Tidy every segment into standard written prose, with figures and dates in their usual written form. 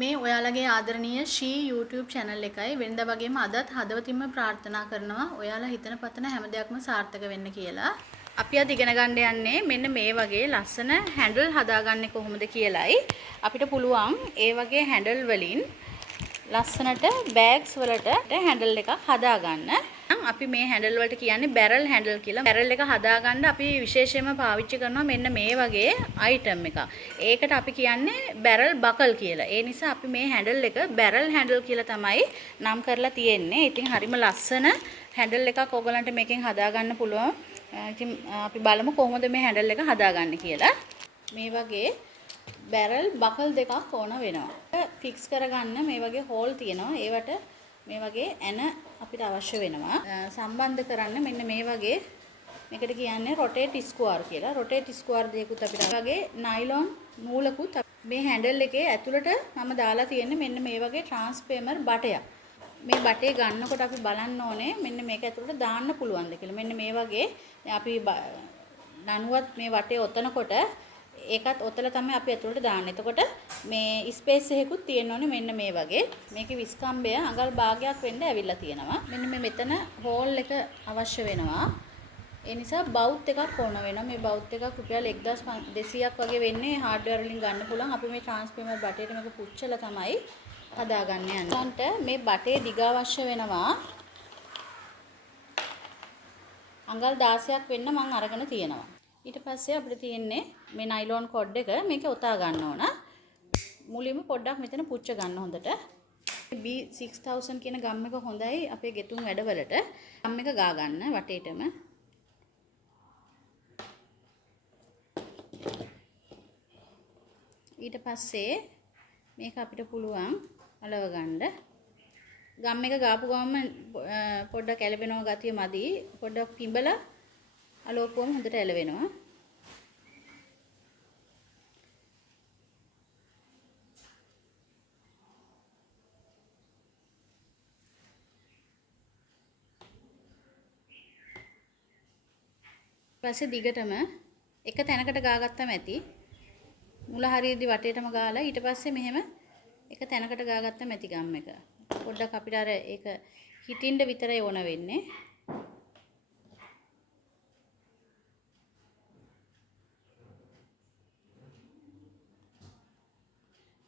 මේ ඔයාලගේ ආදරණීය ශී YouTube channel එකයි වෙනදා වගේම අදත් හදවතින්ම ප්‍රාර්ථනා කරනවා ඔයාලා හිතන පතන හැම දෙයක්ම සාර්ථක වෙන්න කියලා. අපි අද ඉගෙන ගන්න යන්නේ මෙන්න මේ වගේ ලස්සන හැන්ඩල් හදාගන්නේ කොහොමද කියලායි. අපිට පුළුවන් ඒ වගේ හැන්ඩල් වලින් ලස්සනට බෑග්ස් වලට හැන්ඩල් එකක් හදාගන්න. අපි මේ හැන්ඩල් වලට කියන්නේ බැරල් හැන්ඩල් කියලා. බැරල් එක හදාගන්න අපි විශේෂයෙන්ම පාවිච්චි කරනවා මෙන්න මේ වගේ අයිටම් එකක්. ඒකට අපි කියන්නේ බැරල් බකල් කියලා. ඒ නිසා අපි මේ හැන්ඩල් එක බැරල් හැන්ඩල් කියලා තමයි නම් කරලා තියෙන්නේ. ඉතින් හරිම ලස්සන හැන්ඩල් එකක් ඕගලන්ට මේකෙන් හදාගන්න පුළුවන්. ඉතින් අපි බලමු කොහොමද මේ හැන්ඩල් එක හදාගන්නේ කියලා. මේ වගේ බැරල් බකල් දෙකක් ඕන වෙනවා. ෆික්ස් කරගන්න මේ වගේ හෝල් තියෙනවා. ඒවට මේ වගේ ඇන අපිට අවශ්‍ය වෙනවා. සම්බන්ධ කරන්න මෙන්න මේ වගේ මේකට කියන්නේ රොටේට් ස්ක්වයර් කියලා. රොටේට් ස්ක්වයර් දෙකකුත් අපිට වගේ නයිලොන් නූලකුත් මේ හැන්ඩල් එකේ ඇතුළට මම දාලා තියෙන්නේ මෙන්න මේ වගේ ට්‍රාන්ස්ෆර්මර් බටයක්. මේ බටේ ගන්නකොට අපි බලන්න ඕනේ මෙන්න මේක ඇතුළට දාන්න පුළුවන්ද කියලා. මෙන්න මේ වගේ අපි නනුවත් මේ වටේ ඔතනකොට ඒකත් ඔතලා තමයි අපි ඇතුළට දාන්නේ. එතකොට මේ ස්පේස් එකකුත් තියෙන්න ඕනේ මෙන්න මේ වගේ. මේකේ විස්කම්බය අඟල් භාගයක් වෙන්න ඇවිල්ලා තියෙනවා. මෙන්න මේ මෙතන හෝල් එක අවශ්‍ය වෙනවා. ඒ නිසා බවුත් එකක් ඕන වෙනවා. මේ බවුත් එකක් රුපියල් 1200ක් වගේ වෙන්නේ හાર્ඩ්වෙයාර් වලින් ගන්න පුළුවන්. අපි මේ ට්‍රාන්ස්ෆර්මර් බටේට මේක පුච්චලා තමයි හදාගන්න යන්නේ. උන්ට මේ බටේ දිග අවශ්‍ය වෙනවා. අඟල් 16ක් වෙන්න මම අරගෙන තියෙනවා. ඊට පස්සේ අපිට තියෙන්නේ මේ නයිලොන් කොඩ් එක මේක ඔතා ගන්න ඕන. මුලින්ම පොඩ්ඩක් මෙතන පුච්ච ගන්න හොඳට. B6000 කියන ගම් එක හොඳයි අපේ ගෙතුම් වැඩවලට. ගම් එක ගා ගන්න වටේටම. ඊට පස්සේ මේක අපිට පුළුවන් අලව ගන්න. ගම් එක ගාපු ගමන් පොඩ්ඩක් ඇලවෙනවා ගතිය මදි. පොඩ්ඩක් පිඹලා අලෝපුවම හොඳට ඇලවෙනවා. ඊපස්සේ දිගටම එක තැනකට ගාගත්තම ඇති. මුල හරියදී වටේටම ගාලා ඊට පස්සේ මෙහෙම එක තැනකට ගාගත්තම ඇති ගම් එක. පොඩ්ඩක් අපිට අර ඒක හිටින්න විතරයි ඕන වෙන්නේ.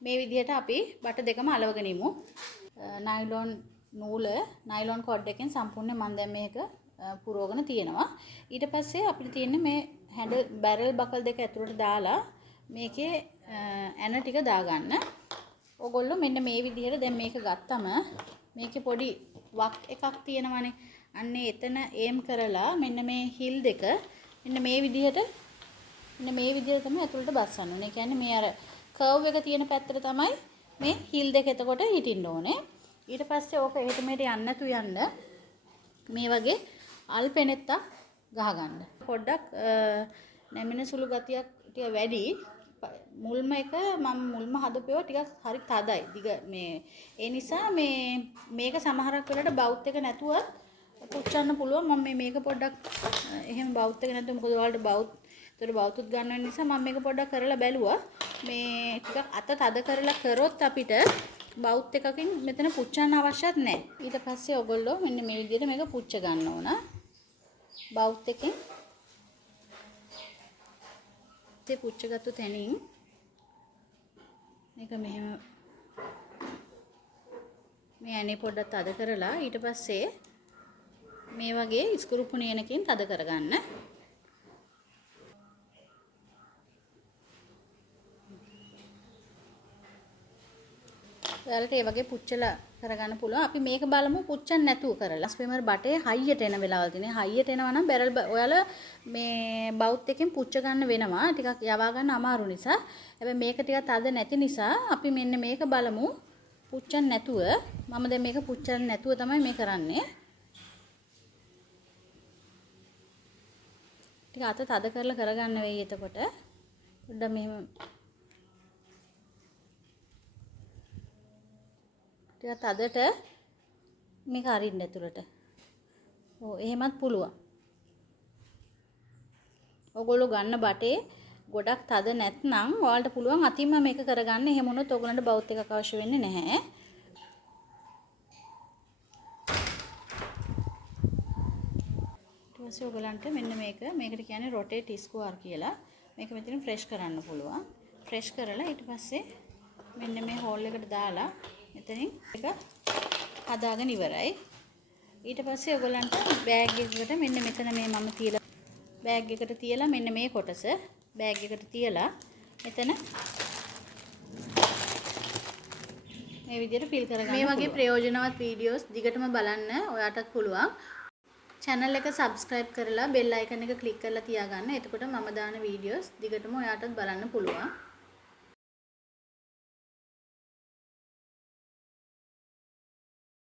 මේ විදිහට අපි බට දෙකම අලවගෙන ඉමු. නයිලොන් නූල නයිලොන් කොඩ් එකෙන් සම්පූර්ණයෙන් මම දැන් මේක පුරවගෙන තියෙනවා. ඊට පස්සේ අපිට තියෙන්නේ මේ හැන්ඩල් බැරල් බකල් දෙක ඇතුළට දාලා මේකේ ඇන ටික දාගන්න. ඕගොල්ලෝ මෙන්න මේ විදිහට දැන් මේක ගත්තම මේකේ පොඩි වක් එකක් තියෙනවනේ. අන්නේ එතන ඒම් කරලා මෙන්න මේ හිල් දෙක මෙන්න මේ විදිහට තමයි ඇතුළට බස්සන්න ඕනේ. ඒ කියන්නේ මේ අර කර්ව් එක තියෙන පැත්තට තමයි මේ හිල් දෙක එතකොට හිටින්න ඕනේ. ඊට පස්සේ ඕක එහෙට මෙහෙට යන්න නැතු යන්න මේ වගේ අල් පෙනෙත්තක් ගහගන්න. පොඩ්ඩක් නැමෙන සුළු ගතියක් ටික වැඩි. මුල්ම එක මම මුල්ම හදපේව ටිකක් හරි තදයි. දිග මේ ඒ නිසා මේක සමහරක් වෙලාවට බවුත් එක නැතුව පුච්චන්න පුළුවන්. මම මේක පොඩ්ඩක් එහෙම බවුත් එක නැතුව මොකද ඔයාලට බවුතුත් ගන්න වෙන නිසා මම මේක පොඩ්ඩක් කරලා බැලුවා. මේ ටිකක් අත තද කරලා කරොත් අපිට බවුත් එකකින් මෙතන පුච්චන්න අවශ්‍යත් නැහැ. ඊට පස්සේ ඔයගොල්ලෝ මෙන්න මේ විදිහට මේක පුච්ච ගන්න ඕන. බවුත් එකෙන් තේ පුච්චගත්තු තැනින් මේක මෙහෙම මේ ඇනේ පොඩ්ඩක් තද කරලා ඊට පස්සේ මේ වගේ ස්ක්‍රූ පුනියනකින් තද කරගන්න. ඔයාලට මේ වගේ පුච්චලා කරගන්න පුළුවන්. අපි මේක බලමු පුච්චන්න නැතුව කරලා. ට්‍රාන්ස්ෆර්මර් බටේ හයියට එන වෙලාවල් තියෙනවා. හයියට එනවා නම් බැරල් ඔයාලා මේ බවුත් එකෙන් පුච්ච ගන්න වෙනවා. ටිකක් යවා ගන්න අමාරු නිසා. හැබැයි මේක ටිකක් තද නැති නිසා අපි මෙන්න මේක බලමු පුච්චන්න නැතුව. මම දැන් මේක පුච්චන්න නැතුව තමයි මේ කරන්නේ. ටික අත තද කරලා කරගන්න වෙයි එතකොට. පොඩ්ඩක් මෙහෙම ටිකක් තදට මේක අරින්න ඇතුළට. ඔව් එහෙමත් පුළුවන්. ඔයගොල්ලෝ ගන්න බටේ ගොඩක් තද නැත්නම් ඔයාලට පුළුවන් අතින්ම මේක කරගන්න. එහෙම වුණොත් ඔයගලන්ට බවුත් එකක් අවශ්‍ය වෙන්නේ නැහැ. ඊට පස්සේ ඔයගලන්ට මෙන්න මේකට කියන්නේ rotate square කියලා. මේක මෙතන ෆ්‍රෙෂ් කරන්න පුළුවන්. ෆ්‍රෙෂ් කරලා ඊට පස්සේ මෙන්න මේ හෝල් එකට දාලා මෙතනින් එක හදාගෙන ඉවරයි. ඊට පස්සේ ඔයගලන්ට බෑග් එකකට මෙන්න මෙතන මේ මම තියලා බෑග් එකට තියලා මෙන්න මේ කොටස බෑග් එකට තියලා මෙතන මේ විදිහට ෆිල් කරගන්න. මේ වගේ ප්‍රයෝජනවත් වීඩියෝස් දිගටම බලන්න ඔයාටත් පුළුවන්. channel එක subscribe කරලා bell icon එක click කරලා තියාගන්න. එතකොට මම දාන වීඩියෝස් දිගටම ඔයාටත් බලන්න පුළුවන්.